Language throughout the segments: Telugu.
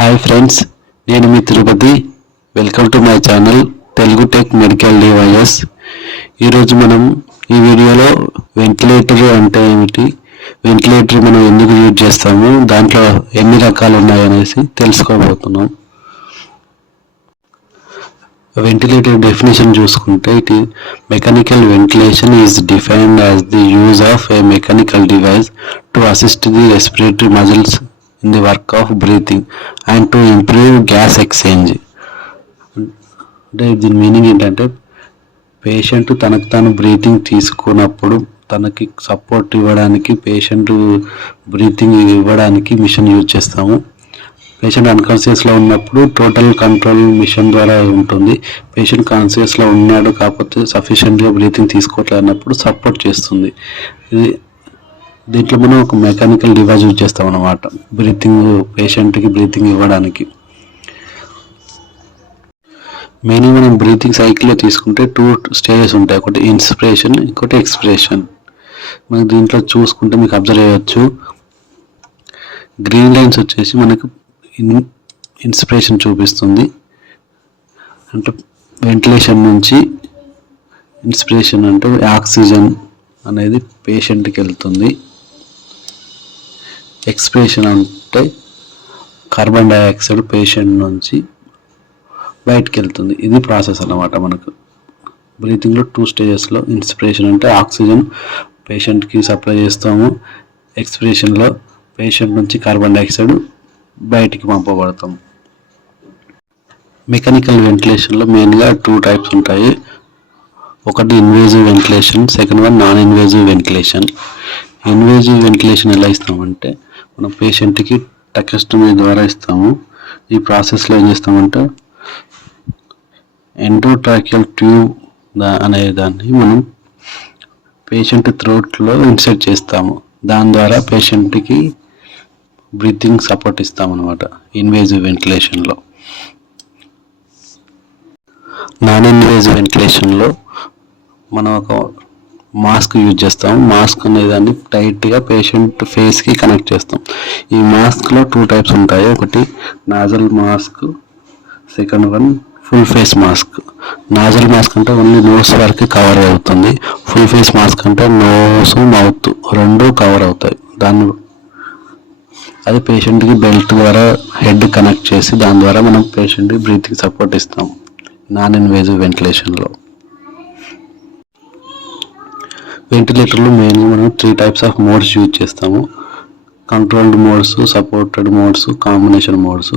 హాయ్ ఫ్రెండ్స్, నేను మీ Tirupati. Welcome to my channel Telugu Tech Medical Devices. ఈరోజు మనం ఈ వీడియోలో వెంటిలేటర్ అంటే ఏమిటి, వెంటిలేటర్ మనం ఎందుకు యూజ్ చేస్తాము, దాంట్లో ఎన్ని రకాలు ఉన్నాయనేసి తెలుసుకోబోతున్నాం. వెంటిలేటర్ డెఫినేషన్ చూసుకుంటే, it is mechanical ventilation is defined as the use of A mechanical device to assist the respiratory muscles in the work of breathing and to improve gas exchange. అంటే దీని మీనింగ్ ఏంటంటే, పేషెంట్ తనకు తాను బ్రీతింగ్ తీసుకున్నప్పుడు తనకి సపోర్ట్ ఇవ్వడానికి, పేషెంట్ బ్రీతింగ్ ఇవ్వడానికి మిషన్ యూజ్ చేస్తాము. పేషెంట్ అన్కాన్షియస్లో ఉన్నప్పుడు టోటల్ కంట్రోల్ మిషన్ ద్వారా ఉంటుంది. పేషెంట్ కాన్షియస్లో ఉన్నాడు కాకపోతే సఫిషియెంట్గా బ్రీతింగ్ తీసుకోవట్లేదు అన్నప్పుడు సపోర్ట్ చేస్తుంది. దీంట్లో మనం ఒక మెకానికల్ డివైస్ యూజ్ చేస్తాం అన్నమాట, పేషెంట్కి బ్రీతింగ్ ఇవ్వడానికి. మెయిన్గా మనం బ్రీతింగ్ సైకిల్లో తీసుకుంటే 2 స్టేజెస్ ఉంటాయి, ఒకటి ఇన్స్పిరేషన్, ఇంకోటి ఎక్స్పిరేషన్. మనకి దీంట్లో చూసుకుంటే మీకు అబ్జర్వ్ చేయవచ్చు, గ్రీన్ లైన్స్ వచ్చేసి మనకు ఇన్స్పిరేషన్ చూపిస్తుంది, అంటే వెంటిలేషన్ నుంచి. ఇన్స్పిరేషన్ అంటే ఆక్సిజన్ అనేది పేషెంట్కి వెళ్తుంది. ఎక్స్పిరేషన్ అంటే కార్బన్ డైఆక్సైడ్ పేషెంట్ నుంచి బయటికి వెళ్తుంది. ఇది ప్రాసెస్ అన్నమాట. మనకు బ్రీతింగ్లో 2 స్టేజెస్లో ఇన్స్పిరేషన్ అంటే ఆక్సిజన్ పేషెంట్కి సప్లై చేస్తాము, ఎక్స్పిరేషన్లో పేషెంట్ నుంచి కార్బన్ డైఆక్సైడ్ బయటికి పంపబడతాం. మెకానికల్ వెంటిలేషన్లో మెయిన్గా 2 టైప్స్ ఉంటాయి. ఒకటి invasive ventilation, second one non invasive ventilation. Invasive ventilation ఎలా ఇస్తామంటే, మనం పేషెంట్కి టకెస్టమీ ద్వారా ఇస్తాము. ఈ ప్రాసెస్లో ఏం చేస్తామంటే, ఎండోట్రాకియల్ ట్యూబ్ అనే దాన్ని మనం పేషెంట్ థ్రోట్లో ఇన్సర్ట్ చేస్తాము. దాని ద్వారా పేషెంట్కి బ్రీతింగ్ సపోర్ట్ ఇస్తామన్నమాట ఇన్వేజివ్ వెంటిలేషన్లో. నాన్ ఇన్వేజివ్ వెంటిలేషన్లో మనం ఒక మాస్క్ యూజ్ చేస్తాం. మాస్క్ అనేదాన్ని టైట్గా పేషెంట్ ఫేస్కి కనెక్ట్ చేస్తాం. ఈ మాస్క్లో 2 టైప్స్ ఉంటాయి, ఒకటి nozzle mask, second one full face mask. Nozzle mask అంటే ఓన్లీ నోస్ వరకు కవర్ అవుతుంది, ఫుల్ ఫేస్ మాస్క్ అంటే నోస్ మౌత్ 2 కవర్ అవుతాయి. అది పేషెంట్కి బెల్ట్ ద్వారా హెడ్ కనెక్ట్ చేసి దాని ద్వారా మనం పేషెంట్కి బ్రీతింగ్ సపోర్ట్ ఇస్తాం నాన్ ఇన్వేజివ్ వెంటిలేషన్లో. వెంటిలేటర్లో మెయిన్గా మనం 3 టైప్స్ ఆఫ్ మోడ్స్ యూజ్ చేస్తాము. Controlled modes, supported modes, combination modes.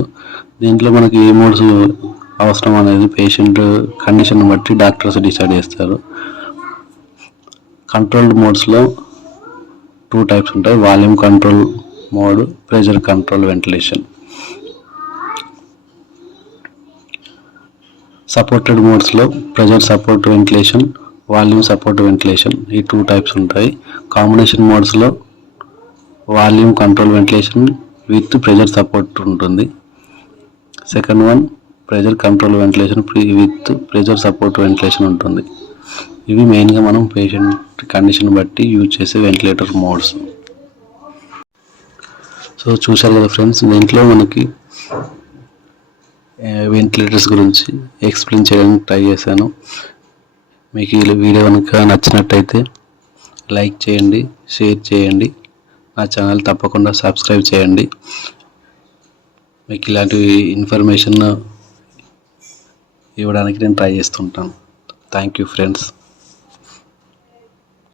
దీంట్లో మనకి ఏ మోడ్స్ అవసరం అనేది పేషెంట్ కండిషన్ బట్టి డాక్టర్స్ డిసైడ్ చేస్తారు. కంట్రోల్డ్ మోడ్స్లో 2 టైప్స్ ఉంటాయి, volume control mode, pressure control ventilation. Supported మోడ్స్లో pressure support ventilation, volume support ventilation, ఈ 2 టైప్స్ ఉంటాయి. కాంబినేషన్ మోడ్స్లో volume control ventilation with pressure support ఉంటుంది. Second one pressure control ventilation with pressure support ventilation ఉంటుంది. ఇవి మెయిన్గా మనం పేషెంట్ కండిషన్ బట్టి యూజ్ చేసే వెంటిలేటర్ మోడ్స్. సో చూశారు కదా ఫ్రెండ్స్, దీంట్లో మనకి వెంటిలేటర్స్ గురించి ఎక్స్ప్లెయిన్ చేయడానికి ట్రై చేశాను. మీకు ఈ వీడియో కనుక నచ్చినట్టయితే లైక్ చేయండి, షేర్ చేయండి, నా ఛానల్ తప్పకుండా సబ్స్క్రైబ్ చేయండి. మీకు ఇలాంటి ఇన్ఫర్మేషన్ ఇవ్వడానికి నేను ట్రై చేస్తుంటాను. Thank you friends.